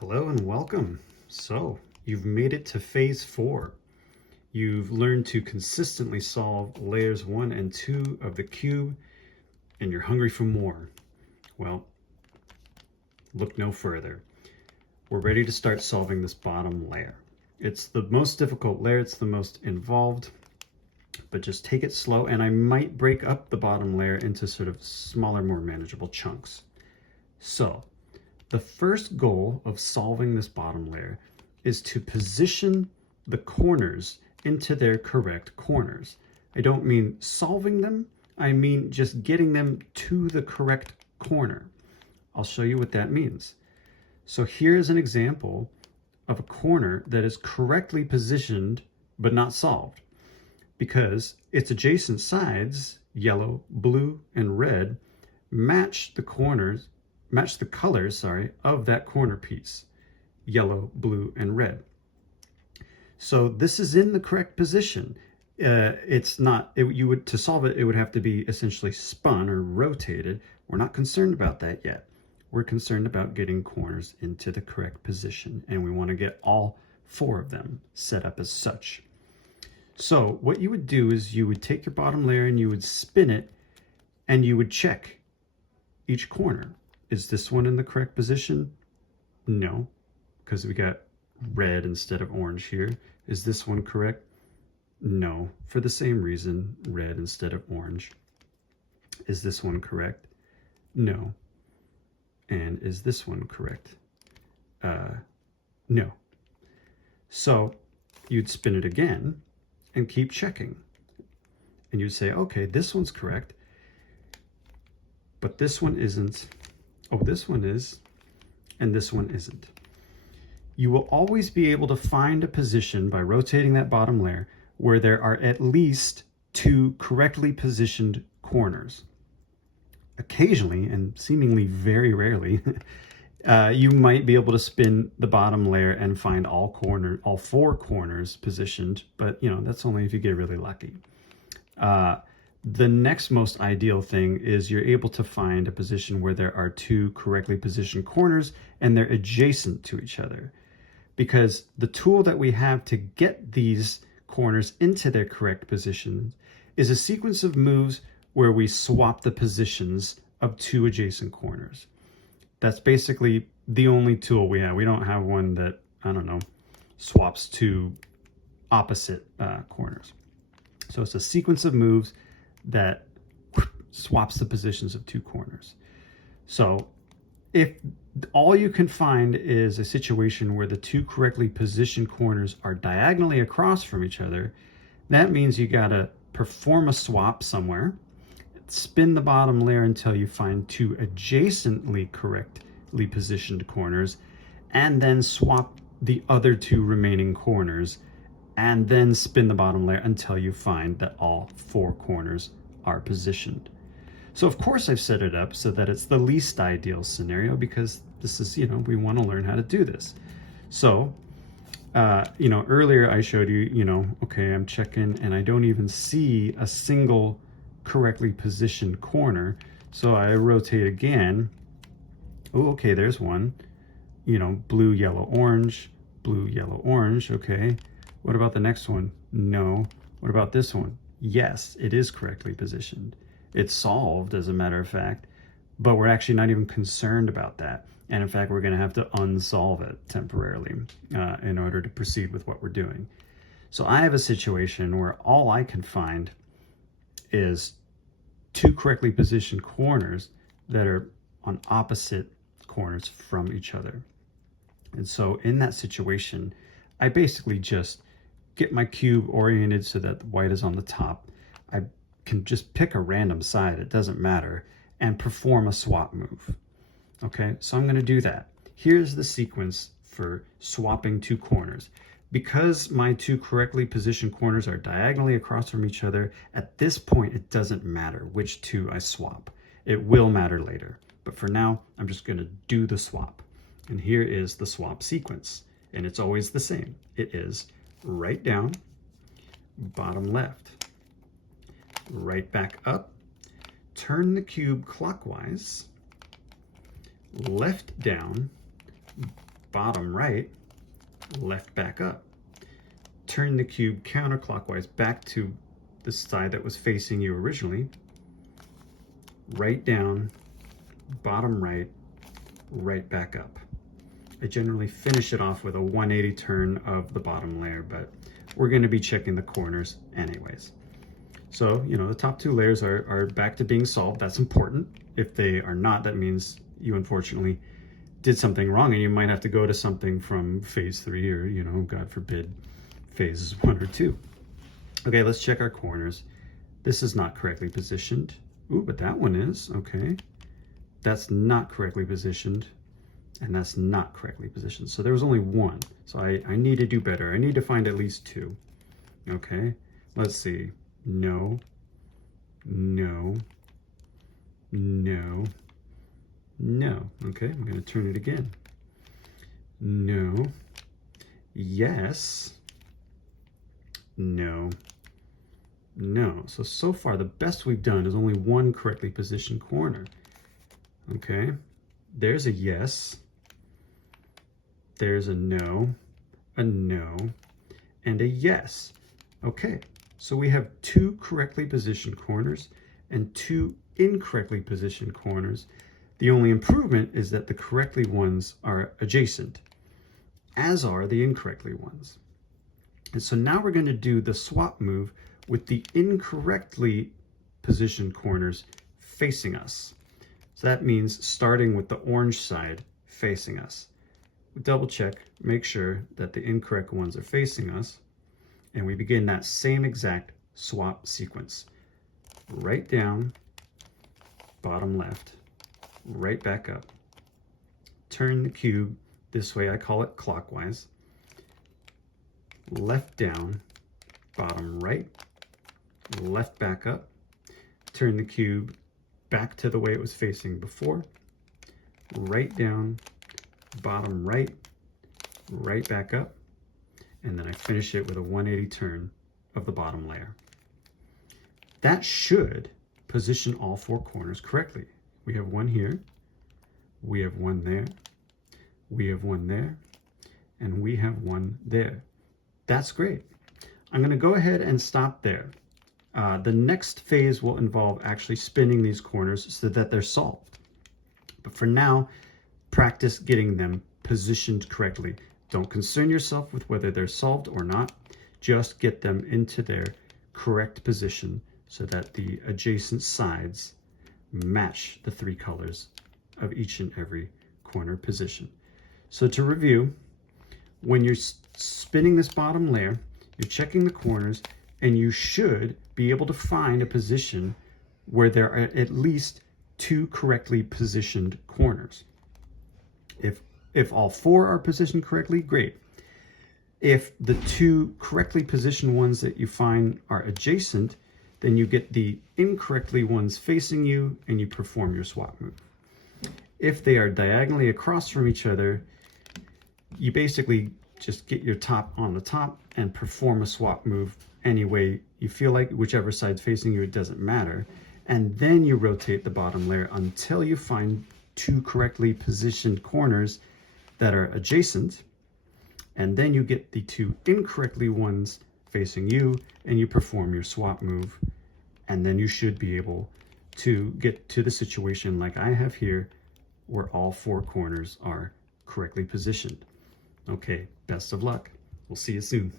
Hello and welcome. So, you've made it to phase 4. You've learned to consistently solve layers 1 and 2 of the cube, and you're hungry for more. Well, look no further. We're ready to start solving this bottom layer. It's the most difficult layer, it's the most involved, but just take it slow, and I might break up the bottom layer into sort of smaller, more manageable chunks. So, the first goal of solving this bottom layer is to position the corners into their correct corners. I don't mean solving them, I mean just getting them to the correct corner. I'll show you what that means. So here's an example of a corner that is correctly positioned but not solved because its adjacent sides, yellow, blue, and red, match the colors, of that corner piece, yellow, blue, and red. So this is in the correct position. It's not, to solve it, it would have to be essentially spun or rotated. We're not concerned about that yet. We're concerned about getting corners into the correct position, and we want to get all 4 of them set up as such. So what you would do is you would take your bottom layer and you would spin it, and you would check each corner. Is this one in the correct position? No, because we got red instead of orange here. Is this one correct? No, for the same reason, red instead of orange. Is this one correct? No. And is this one correct? No. So you'd spin it again and keep checking. And you'd say, okay, this one's correct, but this one isn't. Oh, this one is, and this one isn't. You will always be able to find a position by rotating that bottom layer where there are at least 2 correctly positioned corners. Occasionally, and seemingly very rarely, you might be able to spin the bottom layer and find all 4 corners positioned, but that's only if you get really lucky. The next most ideal thing is you're able to find a position where there are 2 correctly positioned corners and they're adjacent to each other. Because the tool that we have to get these corners into their correct positions is a sequence of moves where we swap the positions of 2 adjacent corners. That's basically the only tool we have. We don't have one that, swaps 2 opposite corners. So it's a sequence of moves that swaps the positions of 2 corners. So if all you can find is a situation where the 2 correctly positioned corners are diagonally across from each other, that means you gotta perform a swap somewhere, spin the bottom layer until you find 2 adjacently correctly positioned corners, and then swap the other 2 remaining corners, and then spin the bottom layer until you find that all 4 corners are positioned. So of course I've set it up so that it's the least ideal scenario because this is, we want to learn how to do this. So, earlier I showed you, okay, I'm checking and I don't even see a single correctly positioned corner. So I rotate again. Oh, okay, there's one, blue, yellow, orange, blue, yellow, orange. Okay. What about the next one? No. What about this one? Yes, it is correctly positioned. It's solved, as a matter of fact, but we're actually not even concerned about that. And in fact, we're going to have to unsolve it temporarily in order to proceed with what we're doing. So I have a situation where all I can find is 2 correctly positioned corners that are on opposite corners from each other. And so in that situation, I basically just get my cube oriented so that the white is on the top. I can just pick a random side, it doesn't matter, and perform a swap move. Okay, so I'm going to do that. Here's the sequence for swapping 2 corners. Because my 2 correctly positioned corners are diagonally across from each other, at this point it doesn't matter which 2 I swap. It will matter later, but for now I'm just going to do the swap. And here is the swap sequence, and it's always the same. It is right down, bottom left, right back up, turn the cube clockwise, left down, bottom right, left back up. Turn the cube counterclockwise back to the side that was facing you originally. Right down, bottom right, right back up. I generally finish it off with a 180 turn of the bottom layer, but we're going to be checking the corners anyways. So, you know, the top two layers are back to being solved. That's important. If they are not, that means you unfortunately did something wrong and you might have to go to something from phase 3 or, you know, God forbid, phases 1 or 2. Okay, let's check our corners. This is not correctly positioned. Ooh, but that one is. Okay. That's not correctly positioned. And that's not correctly positioned. So there was only one. So I need to do better. I need to find at least 2. Okay, let's see. No, no, no, no. Okay, I'm going to turn it again. No, yes, no, no. So far the best we've done is only one correctly positioned corner. Okay, there's a yes. There's a no, and a yes. Okay, so we have 2 correctly positioned corners and 2 incorrectly positioned corners. The only improvement is that the correctly ones are adjacent, as are the incorrectly ones. And so now we're going to do the swap move with the incorrectly positioned corners facing us. So that means starting with the orange side facing us. Double check, make sure that the incorrect ones are facing us, and we begin that same exact swap sequence. Right down, bottom left, right back up. Turn the cube this way, I call it clockwise. Left down, bottom right, left back up. Turn the cube back to the way it was facing before. Right down, bottom right, right back up, and then I finish it with a 180 turn of the bottom layer. That should position all 4 corners correctly. We have one here, we have one there, we have one there, and we have one there. That's great. I'm going to go ahead and stop there. The next phase will involve actually spinning these corners so that they're solved. But for now, practice getting them positioned correctly. Don't concern yourself with whether they're solved or not. Just get them into their correct position so that the adjacent sides match the 3 colors of each and every corner position. So to review, when you're spinning this bottom layer, you're checking the corners, and you should be able to find a position where there are at least 2 correctly positioned corners. If all 4 are positioned correctly, great. If the 2 correctly positioned ones that you find are adjacent, then you get the incorrectly ones facing you and you perform your swap move. If they are diagonally across from each other, you basically just get your top on the top and perform a swap move any way you feel like. Whichever side's facing you, it doesn't matter. And then you rotate the bottom layer until you find 2 correctly positioned corners that are adjacent, and then you get the 2 incorrectly ones facing you and you perform your swap move, and then you should be able to get to the situation like I have here where all 4 corners are correctly positioned. Okay, best of luck. We'll see you soon.